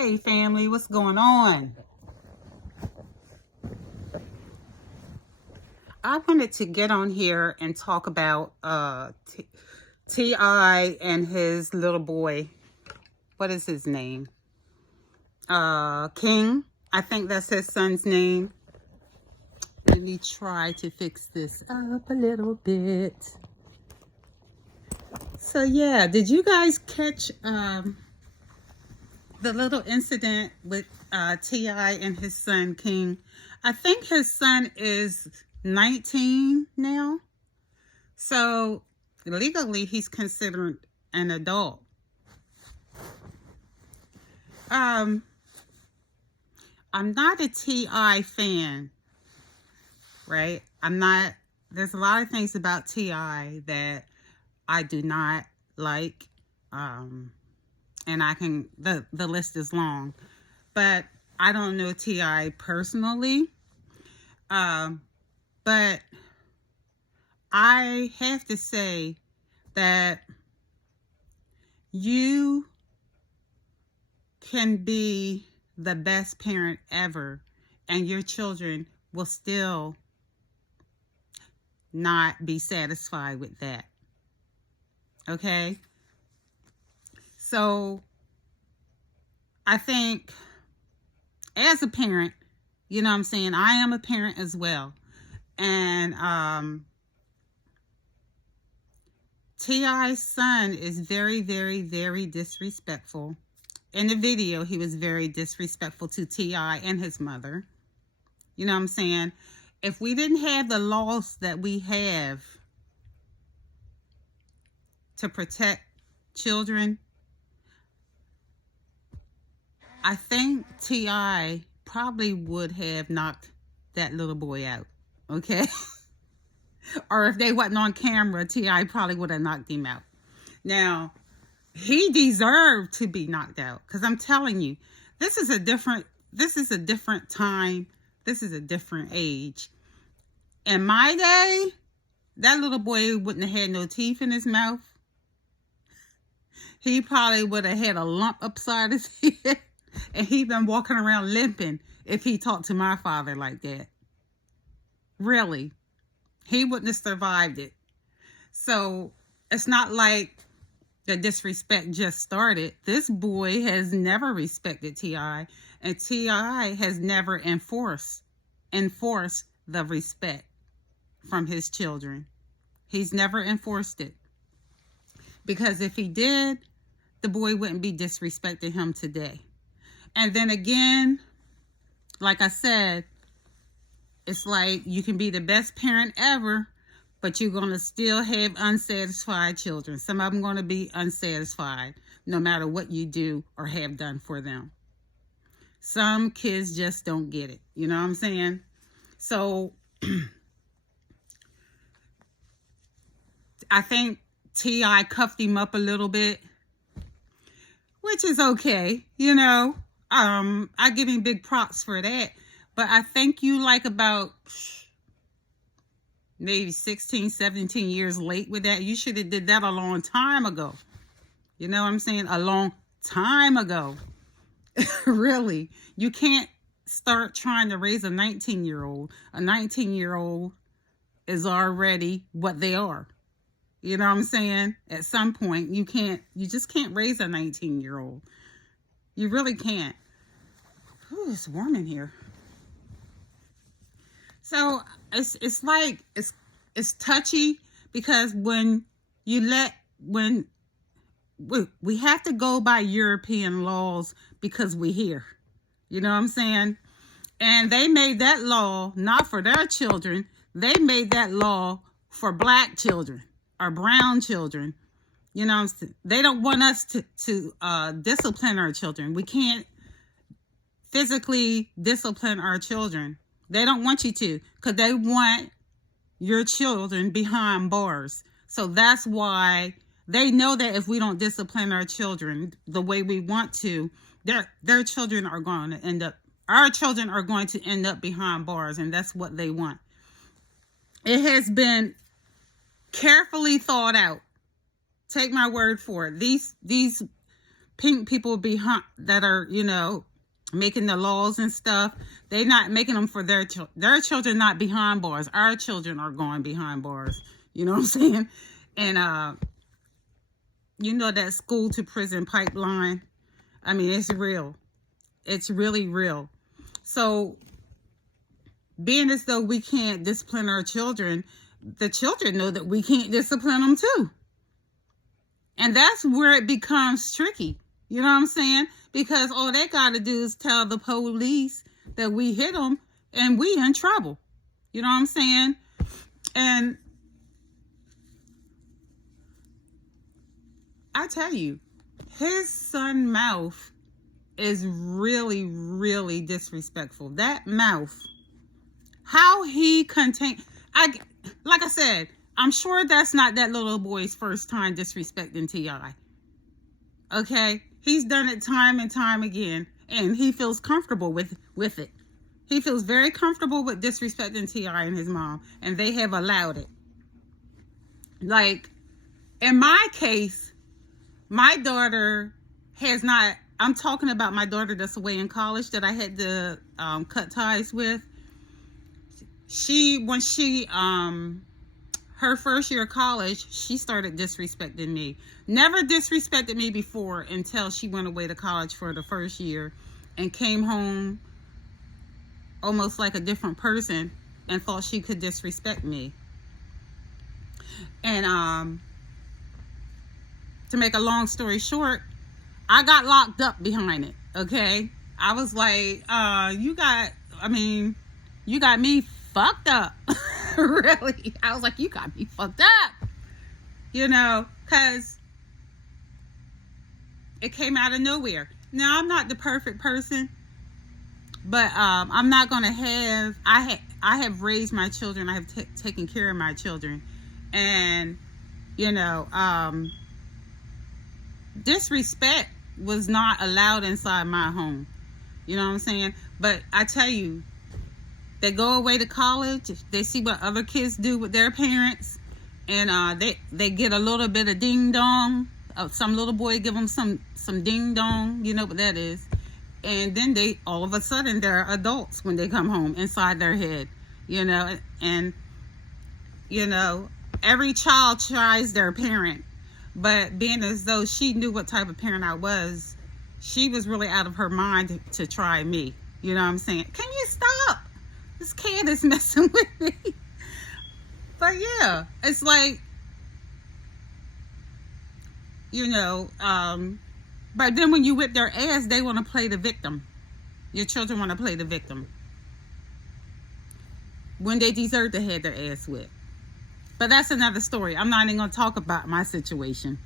Hey family, what's going on? I wanted to get on here and talk about T.I. and his little boy. What is his name? King. I think that's his son's name. Let me try to fix this up a little bit. So yeah, did you guys catch the little incident with T.I. and his son King? I think his son is 19 now. So legally he's considered an adult. I'm not a T.I. fan, right? There's a lot of things about T.I. that I do not like. And the list is long, but I don't know T.I. personally. But I have to say that you can be the best parent ever and your children will still not be satisfied with that. Okay? So I think as a parent, you know what I'm saying, I am a parent as well. And T.I.'s son is very, very, very disrespectful. In the video, he was very disrespectful to T.I. and his mother. You know what I'm saying? If we didn't have the laws that we have to protect children, I think T.I. probably would have knocked that little boy out. Okay? Or if they wasn't on camera, T.I. probably would have knocked him out. Now, he deserved to be knocked out, because I'm telling you, this is a different time. This is a different age. In my day, that little boy wouldn't have had no teeth in his mouth. He probably would have had a lump upside his head, and he'd been walking around limping if he talked to my father like that. Really. He wouldn't have survived it. So it's not like the disrespect just started. This boy has never respected T.I. and T.I. has never enforced the respect from his children. He's never enforced it. Because if he did, the boy wouldn't be disrespecting him today. And then again, like I said, it's like you can be the best parent ever, but you're going to still have unsatisfied children. Some of them going to be unsatisfied no matter what you do or have done for them. Some kids just don't get it. You know what I'm saying? So I think T.I. cuffed him up a little bit, which is okay. You know, I give him big props for that. But I think you like about maybe 16, 17 years late with that. You should have did that a long time ago. You know what I'm saying? A long time ago. Really. You can't start trying to raise a 19-year-old. A 19-year-old is already what they are. You know what I'm saying? At some point, you just can't raise a 19-year-old. You really can't. Ooh, it's warm in here. So it's like it's touchy, because when we have to go by European laws because we're here. You know what I'm saying? And they made that law not for their children. They made that law for black children or brown children. You know, they don't want us to discipline our children. We can't physically discipline our children. They don't want you to, because they want your children behind bars. So that's why they know that if we don't discipline our children the way we want to, their children are going to end up, our children are going to end up behind bars, and that's what they want. It has been carefully thought out. Take my word for it. These pink people behind that are, you know, making the laws and stuff. They not making them for their children, not behind bars. Our children are going behind bars. You know what I'm saying? And you know, that school to prison pipeline. I mean, it's real. It's really real. So being as though we can't discipline our children, the children know that we can't discipline them too. And that's where it becomes tricky. You know what I'm saying? Because all they got to do is tell the police that we hit them and we in trouble. You know what I'm saying? And I tell you, his son mouth is really, really disrespectful. That mouth, how he like I said, I'm sure that's not that little boy's first time disrespecting T.I. Okay? He's done it time and time again, and he feels comfortable with it. He feels very comfortable with disrespecting T.I. and his mom, and they have allowed it. Like, in my case, my daughter has not, I'm talking about my daughter that's away in college that I had to cut ties with. Her first year of college, she started disrespecting me. Never disrespected me before until she went away to college for the first year and came home almost like a different person and thought she could disrespect me. And to make a long story short, I got locked up behind it, okay? I was like, you got me fucked up. Really. I was like, you got me fucked up. You know, because it came out of nowhere. Now, I'm not the perfect person, but I'm not going to have, I have raised my children. I have taken care of my children. And, you know, disrespect was not allowed inside my home. You know what I'm saying? But I tell you, they go away to college, they see what other kids do with their parents, and they get a little bit of ding dong. Some little boy give them some ding dong, you know what that is. And then they, all of a sudden, they're adults when they come home inside their head, you know. And, you know, every child tries their parent, but being as though she knew what type of parent I was, she was really out of her mind to try me. You know what I'm saying? Can you stop? This kid is messing with me. But yeah, it's like, you know, but then when you whip their ass, they want to play the victim. Your children want to play the victim when they deserve to have their ass whipped. But that's another story. I'm not even going to talk about my situation,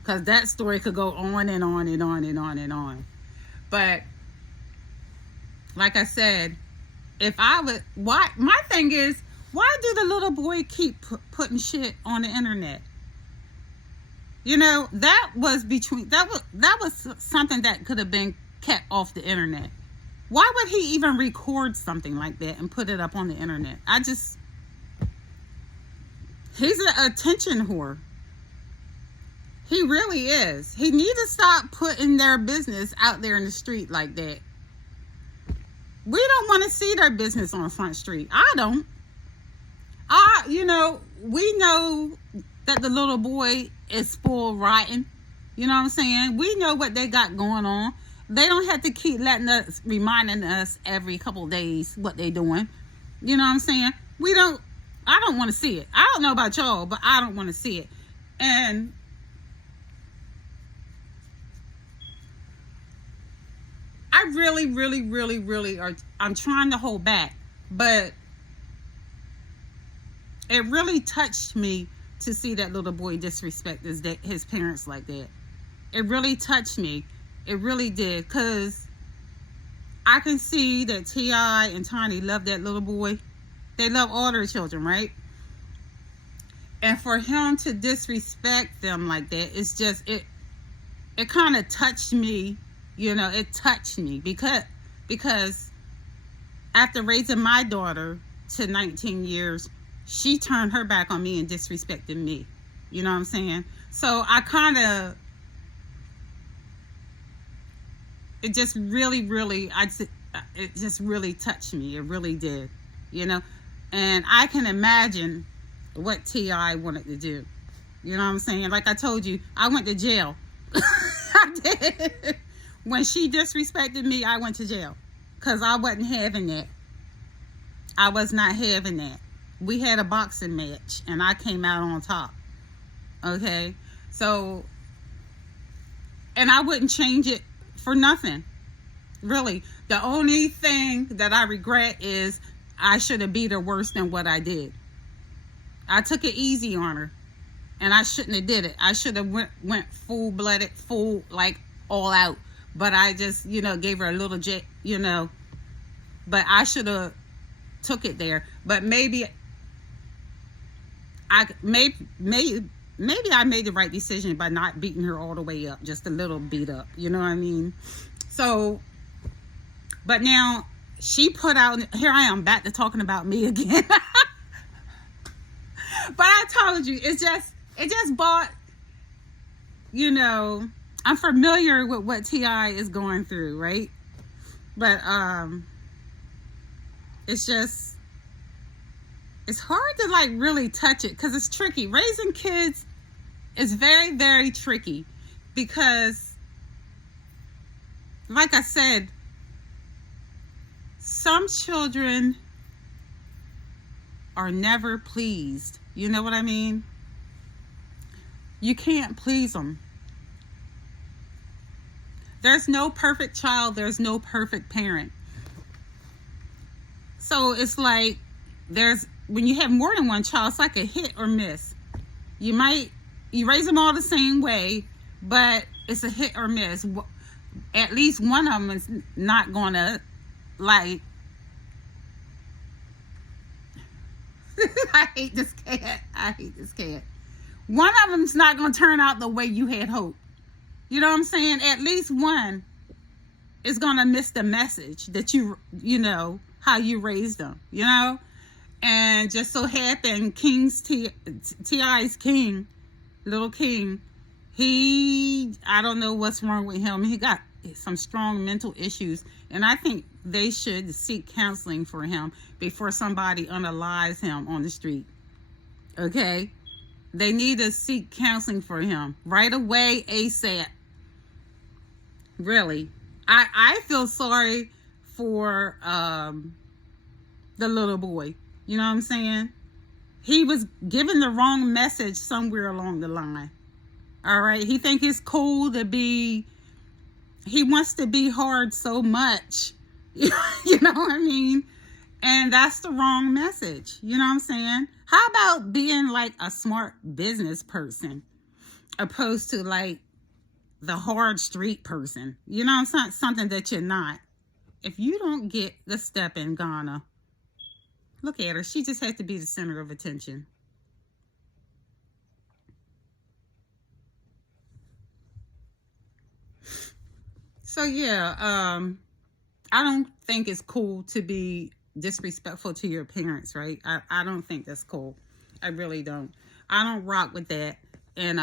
because that story could go on and on and on and on and on. But like I said, if I would, my thing is, why do the little boy keep putting shit on the internet? You know, that was something that could have been kept off the internet. Why would he even record something like that and put it up on the internet? He's an attention whore. He really is. He needs to stop putting their business out there in the street like that. We don't want to see their business on Front Street. I don't. You know, we know that the little boy is spoiled rotten. You know what I'm saying? We know what they got going on. They don't have to keep reminding us every couple of days what they're doing. You know what I'm saying? I don't want to see it. I don't know about y'all, but I don't want to see it. And I really, really, really, really I'm trying to hold back, but it really touched me to see that little boy disrespect his parents like that. It really touched me. It really did, because I can see that T.I. and Tiny love that little boy. They love all their children, right? And for him to disrespect them like that, it's just, it kind of touched me. You know, it touched me because after raising my daughter to 19 years, she turned her back on me and disrespected me. You know what I'm saying? So I kind of it just really, really, it just really touched me. It really did, you know. And I can imagine what T.I. wanted to do. You know what I'm saying? Like I told you, I went to jail. I did. When she disrespected me, I went to jail because I wasn't having that. I was not having that. We had a boxing match and I came out on top. Okay? So, and I wouldn't change it for nothing. Really. The only thing that I regret is I should have beat her worse than what I did. I took it easy on her. And I shouldn't have did it. I should have went full-blooded, full, like, all out. But I just, you know, gave her a little jet, you know. But I should have took it there. But maybe I made the right decision by not beating her all the way up. Just a little beat up. You know what I mean? So, but now she put out, here I am back to talking about me again. But I told you, it just bought, you know, I'm familiar with what T.I. is going through, right? But it's just, it's hard to like really touch it because it's tricky. Raising kids is very, very tricky because, like I said, some children are never pleased. You know what I mean? You can't please them. There's no perfect child. There's no perfect parent. So it's like when you have more than one child, it's like a hit or miss. You raise them all the same way, but it's a hit or miss. At least one of them is not going to like, I hate this cat. One of them's not going to turn out the way you had hoped. You know what I'm saying? At least one is going to miss the message that you know, how you raised them, you know? And just so happened, T.I.'s king, little king, I don't know what's wrong with him. He got some strong mental issues. And I think they should seek counseling for him before somebody unalives him on the street. Okay? They need to seek counseling for him right away, ASAP. Really. I feel sorry for the little boy. You know what I'm saying? He was given the wrong message somewhere along the line. All right? He think it's cool to be... He wants to be hard so much. You know what I mean? And that's the wrong message. You know what I'm saying? How about being like a smart business person opposed to like the hard street person? You know, it's not something that you're not. If you don't get the step in Ghana, look at her. She just has to be the center of attention. So yeah, I don't think it's cool to be disrespectful to your parents, right? I don't think that's cool. I really don't. I don't rock with that. And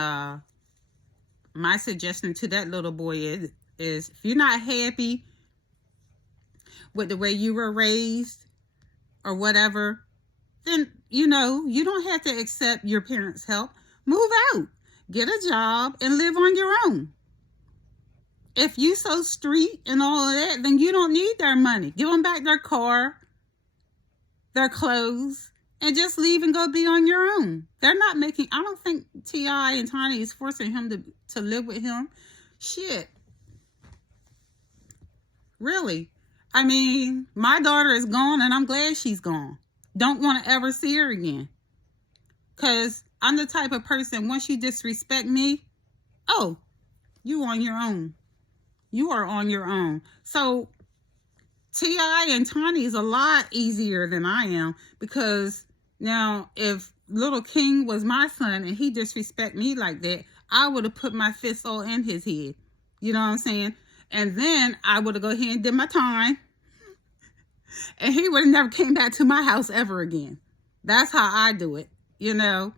my suggestion to that little boy is if you're not happy with the way you were raised or whatever, then, you know, you don't have to accept your parents' help. Move out. Get a job and live on your own. If you so street and all of that, then you don't need their money. Give them back their car, their clothes, and just leave and go be on your own. They're not making... I don't think T.I. and Tiny is forcing him to live with him. Shit. Really. I mean, my daughter is gone and I'm glad she's gone. Don't want to ever see her again. Because I'm the type of person, once you disrespect me, oh, you on your own. You are on your own. So T.I. and Tiny is a lot easier than I am, because now if little King was my son and he disrespect me like that, I would have put my fist all in his head. You know what I'm saying? And then I would have go ahead and did my time. And he would have never came back to my house ever again. That's how I do it. You know?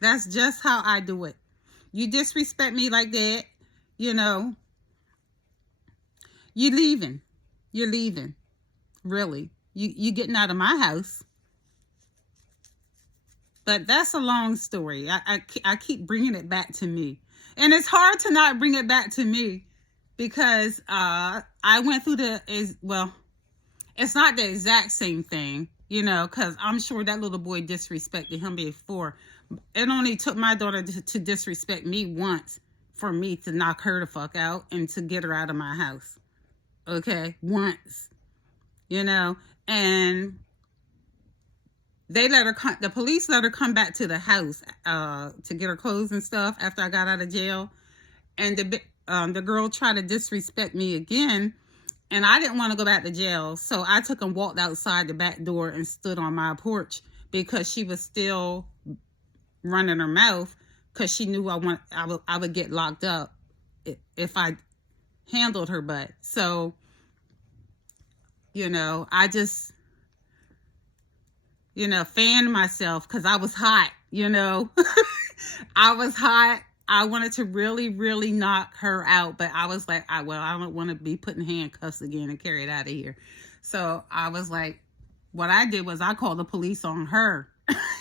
That's just how I do it. You disrespect me like that, you know, You leaving. You're leaving. Really. You getting out of my house. But that's a long story. I keep bringing it back to me. And it's hard to not bring it back to me because I went through it's not the exact same thing, you know, because I'm sure that little boy disrespected him before. It only took my daughter to disrespect me once for me to knock her the fuck out and to get her out of my house. Okay? Once. You know? And the police let her come back to the house to get her clothes and stuff after I got out of jail. And the girl tried to disrespect me again. And I didn't want to go back to jail. So I took and walked outside the back door and stood on my porch because she was still running her mouth because she knew I would get locked up if I handled her butt. So, you know, I just, you know, fanned myself because I was hot, you know. I was hot. I wanted to really, really knock her out, but I was like, I don't want to be put in handcuffs again and carried out of here. So I was like, what I did was I called the police on her,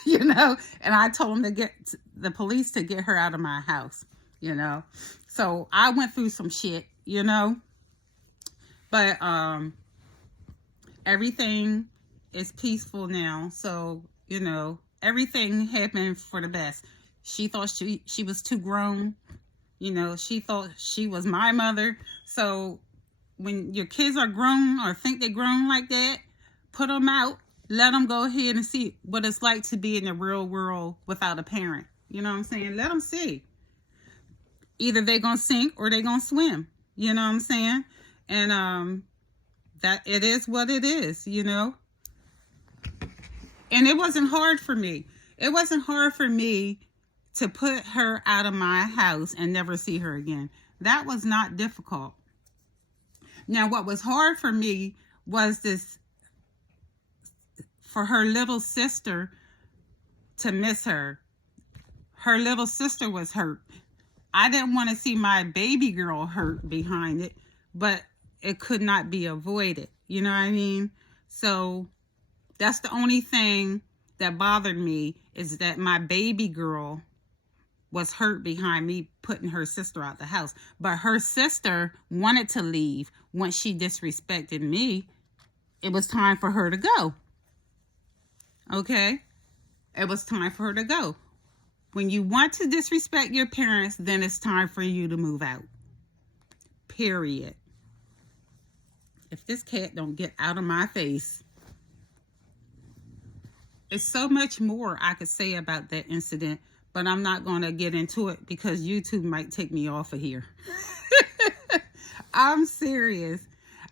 you know, and I told them to get the police to get her out of my house, you know. So I went through some shit, you know, but everything is peaceful now. So, you know, everything happened for the best. She thought she was too grown. You know, she thought she was my mother. So when your kids are grown or think they're grown like that, put them out. Let them go ahead and see what it's like to be in the real world without a parent. You know what I'm saying? Let them see. Either they're going to sink or they're going to swim. You know what I'm saying? And that it is what it is, you know? And it wasn't hard for me. It wasn't hard for me to put her out of my house and never see her again. That was not difficult. Now, what was hard for me was for her little sister to miss her. Her little sister was hurt. I didn't want to see my baby girl hurt behind it, but it could not be avoided. You know what I mean? So that's the only thing that bothered me, is that my baby girl was hurt behind me putting her sister out the house. But her sister wanted to leave. Once she disrespected me, it was time for her to go. Okay? It was time for her to go. When you want to disrespect your parents, then it's time for you to move out. Period. If this cat don't get out of my face. There's so much more I could say about that incident, but I'm not going to get into it because YouTube might take me off of here. I'm serious.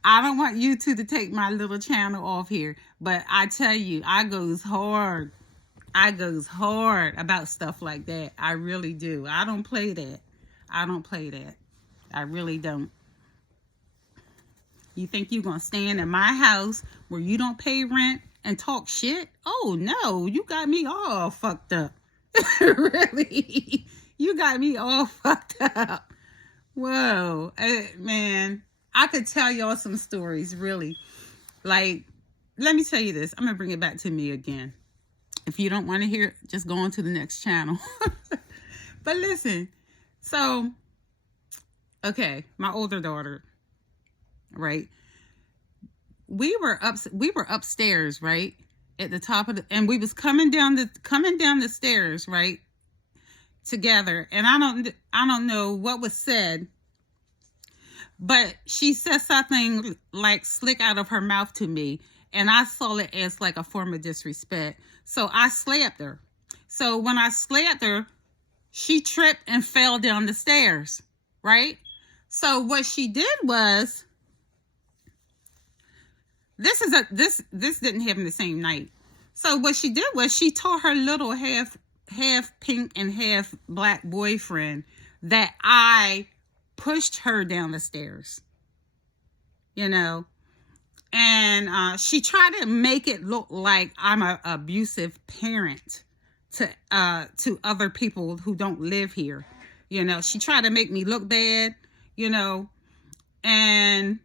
I don't want YouTube to take my little channel off here, but I tell you, I goes hard. I goes hard about stuff like that. I really do. I don't play that. I don't play that. I really don't. You think you're going to stand in my house where you don't pay rent and talk shit? Oh, no. You got me all fucked up. Really? You got me all fucked up. Whoa. Man, I could tell y'all some stories, really. Like, let me tell you this. I'm going to bring it back to me again. If you don't want to hear it, just go on to the next channel. But listen. So, okay, my older daughter, right? We were upstairs, right? At the top of and we was coming down the stairs, right? Together. And I don't know what was said, but she said something like slick out of her mouth to me, and I saw it as like a form of disrespect. So I slapped her. So when I slapped her, she tripped and fell down the stairs, right? So what she did was, this didn't happen the same night. So what she did was she told her little half pink and half black boyfriend that I pushed her down the stairs, you know, and she tried to make it look like I'm an abusive parent to other people who don't live here. You know, she tried to make me look bad, you know, and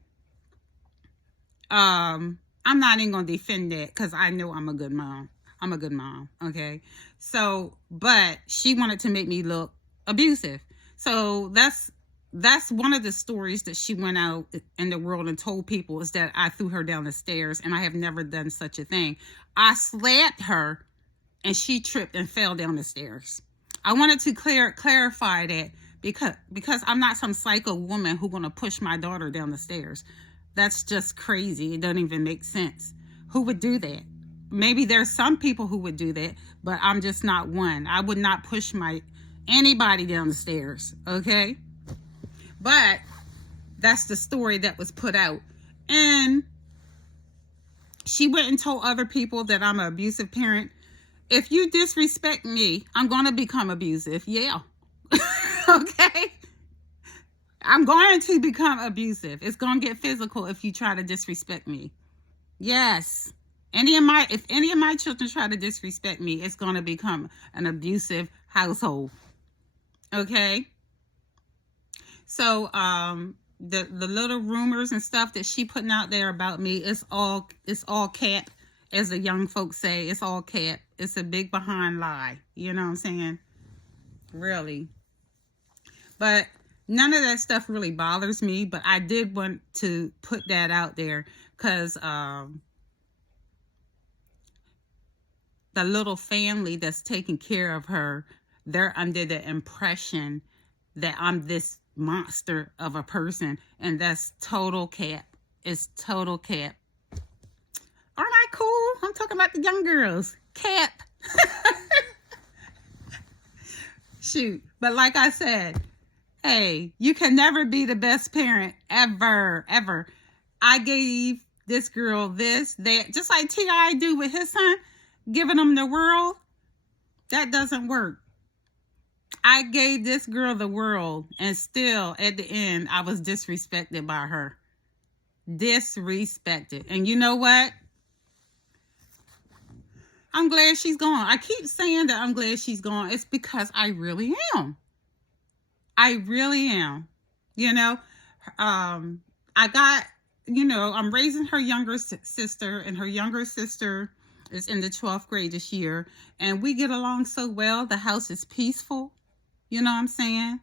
I'm not even gonna defend that because I know I'm a good mom. I'm a good mom, okay? So, but she wanted to make me look abusive. So that's one of the stories that she went out in the world and told people, is that I threw her down the stairs, and I have never done such a thing. I slapped her and she tripped and fell down the stairs. I wanted to clarify that because I'm not some psycho woman who's gonna push my daughter down the stairs. That's just crazy. It doesn't even make sense. Who would do that? Maybe there's some people who would do that, but I'm just not one. I would not push anybody down the stairs, okay? But that's the story that was put out. And she went and told other people that I'm an abusive parent. If you disrespect me, I'm going to become abusive. Yeah. Okay? I'm going to become abusive. It's going to get physical if you try to disrespect me. Yes. If any of my children try to disrespect me, it's going to become an abusive household. Okay? So, the little rumors and stuff that she putting out there about me, it's all cap, as the young folks say. It's all cap. It's a big behind lie. You know what I'm saying? Really. But none of that stuff really bothers me, but I did want to put that out there because the little family that's taking care of her, they're under the impression that I'm this monster of a person, and that's total cap. It's total cap. Aren't I cool? I'm talking about the young girls. Cap. Shoot. But like I said, hey, you can never be the best parent ever, ever. I gave this girl this, that, just like T.I. do with his son, giving him the world. That doesn't work. I gave this girl the world, and still at the end, I was disrespected by her. Disrespected. And you know what? I'm glad she's gone. I keep saying that I'm glad she's gone. It's because I really am. I really am. You know, I'm raising her younger sister, and her younger sister is in the 12th grade this year, and we get along so well. The house is peaceful. You know what I'm saying?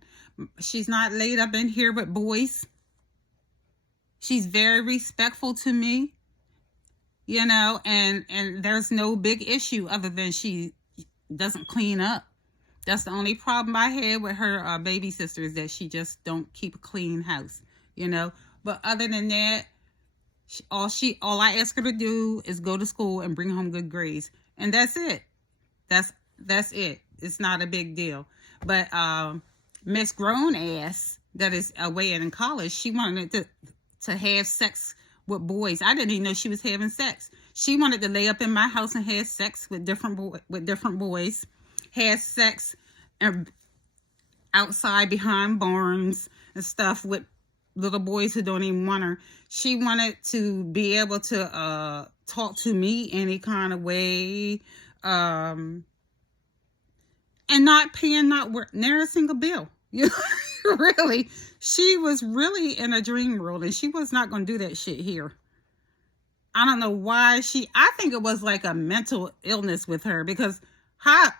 She's not laid up in here with boys. She's very respectful to me, you know, and there's no big issue other than she doesn't clean up. That's the only problem I had with her baby sister, is that she just don't keep a clean house, you know. But other than that, all I ask her to do is go to school and bring home good grades, and that's it. That's it. It's not a big deal. But Miss Grown Ass that is away in college, she wanted to have sex with boys. I didn't even know she was having sex. She wanted to lay up in my house and have sex with different boys. Had sex outside behind barns and stuff with little boys who don't even want her. She wanted to be able to talk to me any kind of way, and not paying near a single bill. You know, really, she was really in a dream world, and she was not going to do that shit here. I don't know why I think it was like a mental illness with her, because how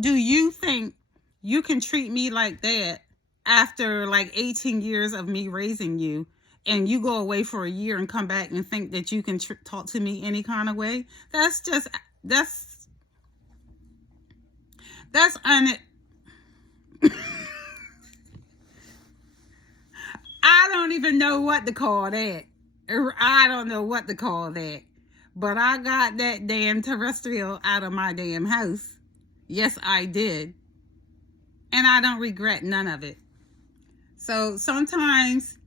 do you think you can treat me like that after like 18 years of me raising you, and you go away for a year and come back and think that you can talk to me any kind of way? I don't even know what to call that. I don't know what to call that. But I got that damn terrestrial out of my damn house. Yes, I did. And I don't regret none of it. So sometimes,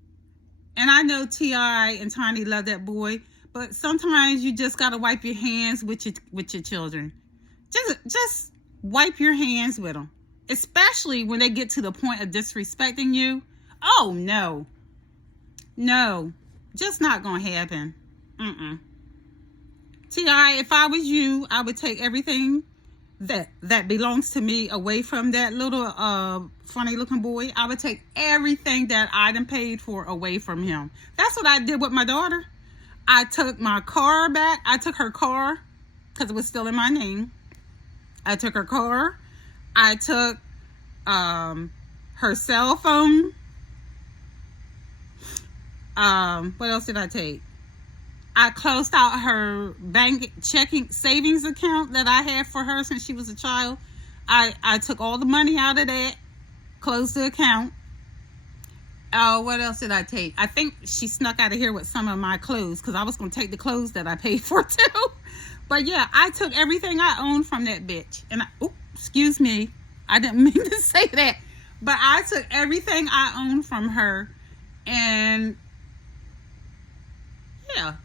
and I know T.I. and Tiny love that boy, but sometimes you just got to wipe your hands with your children. Just wipe your hands with them. Especially when they get to the point of disrespecting you. Oh, no. No. Just not going to happen. T.I., if I was you, I would take everything that belongs to me away from that little funny looking boy. I would take everything that I done paid for away from him. That's what I did with my daughter. I took my car back. I took her car because it was still in my name. I took her car. I took her cell phone. What else did I take? I closed out her bank checking savings account that I had for her since she was a child. I took all the money out of that, closed the account. What else did I take? I think she snuck out of here with some of my clothes because I was going to take the clothes that I paid for too. But yeah, I took everything I owned from that bitch. And excuse me, I didn't mean to say that. But I took everything I owned from her, and yeah,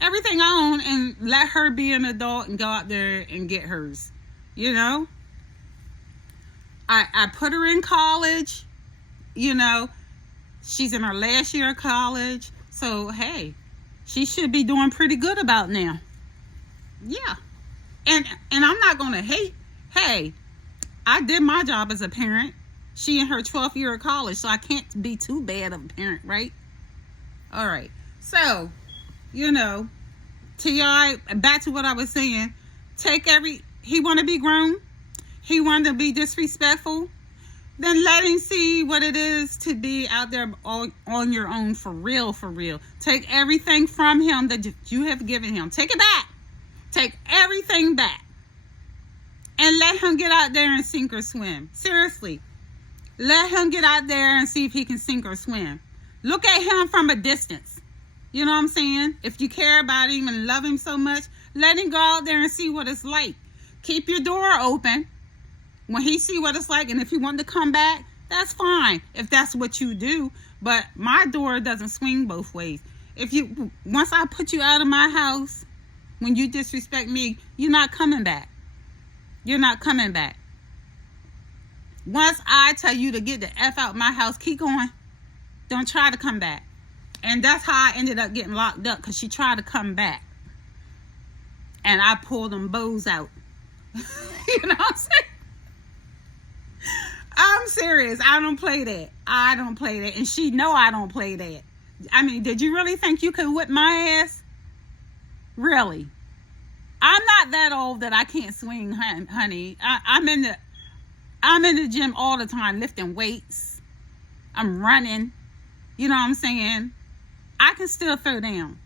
everything I own, and let her be an adult and go out there and get hers. You know, I put her in college. You know, she's in her last year of college, so hey, she should be doing pretty good about now. Yeah, and I'm not gonna hate. Hey, I did my job as a parent. She in her 12th year of college, so I can't be too bad of a parent, right? All right, so you know, T.I., back to what I was saying. He want to be grown. He want to be disrespectful. Then let him see what it is to be out there on your own for real, for real. Take everything from him that you have given him. Take it back. Take everything back. And let him get out there and sink or swim. Seriously. Let him get out there and see if he can sink or swim. Look at him from a distance. You know what I'm saying? If you care about him and love him so much, let him go out there and see what it's like. Keep your door open when he see what it's like, and if he want to come back, that's fine if that's what you do. But my door doesn't swing both ways. Once I put you out of my house, when you disrespect me, you're not coming back. You're not coming back. Once I tell you to get the F out my house, keep going. Don't try to come back. And that's how I ended up getting locked up, because she tried to come back. And I pulled them bows out. You know what I'm saying? I'm serious. I don't play that. I don't play that. And she know I don't play that. I mean, did you really think you could whip my ass? Really? I'm not that old that I can't swing, honey. I'm in the gym all the time, lifting weights. I'm running. You know what I'm saying? I can still throw down.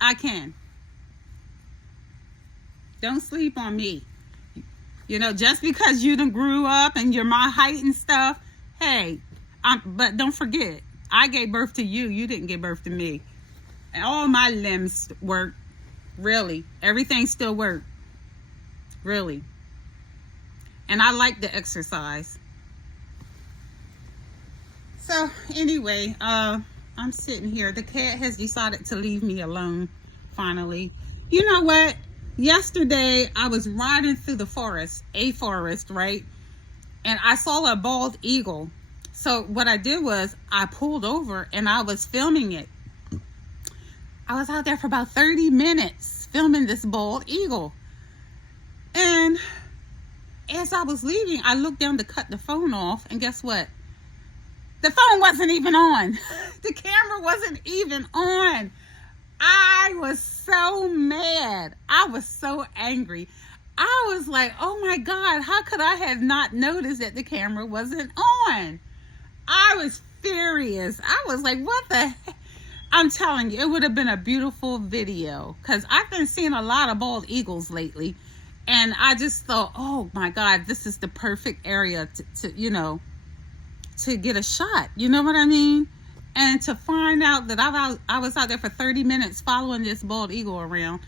I can. Don't sleep on me. You know, just because you done grew up and you're my height and stuff, hey, but don't forget, I gave birth to you. You didn't give birth to me. And all my limbs work. Really. Everything still works. Really. And I like the exercise. So, anyway, I'm sitting here. The cat has decided to leave me alone, finally. You know what? Yesterday, I was riding through the forest, right? And I saw a bald eagle. So what I did was I pulled over and I was filming it. I was out there for about 30 minutes filming this bald eagle. And as I was leaving, I looked down to cut the phone off, and guess what? The phone wasn't even on. The camera wasn't even on. I was so mad. I was so angry. I was like, oh my God, how could I have not noticed that the camera wasn't on? I was furious. I was like, what the heck? I'm telling you, it would have been a beautiful video, because I've been seeing a lot of bald eagles lately. And I just thought, oh my God, this is the perfect area to get a shot. You know what I mean? And to find out that I was out there for 30 minutes following this bald eagle around,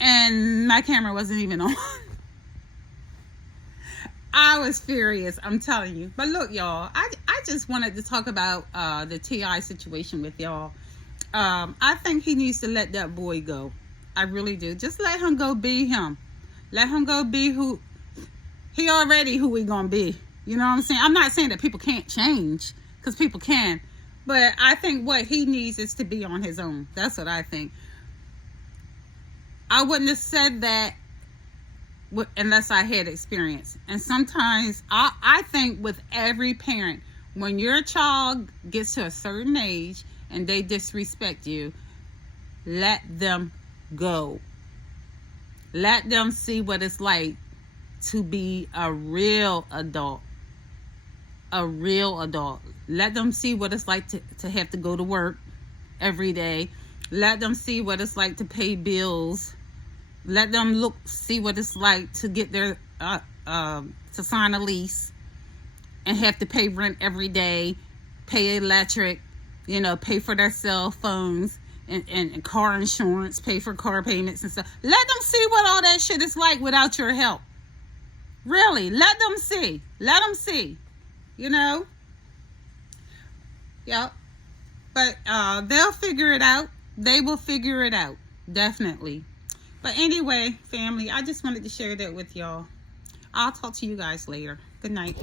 and my camera wasn't even on. I was furious, I'm telling you. But look, y'all, I just wanted to talk about the T.I. situation with y'all. I think he needs to let that boy go. I really do. Just let him go be him. Let him go be who he gonna be. You know what I'm saying? I'm not saying that people can't change, because people can. But I think what he needs is to be on his own. That's what I think. I wouldn't have said that unless I had experience. And sometimes I think with every parent, when your child gets to a certain age and they disrespect you, let them go. Let them see what it's like to be a real adult. A real adult. Let them see what it's like to have to go to work every day. Let them see what it's like to pay bills. Let them see what it's like to get their to sign a lease and have to pay rent every day, pay electric, pay for their cell phones and car insurance, pay for car payments and stuff. Let them see what all that shit is like without your help. Really, let them see. Let them see. Yep. But they'll figure it out. They will figure it out. Definitely. But anyway, family, I just wanted to share that with y'all. I'll talk to you guys later. Good night.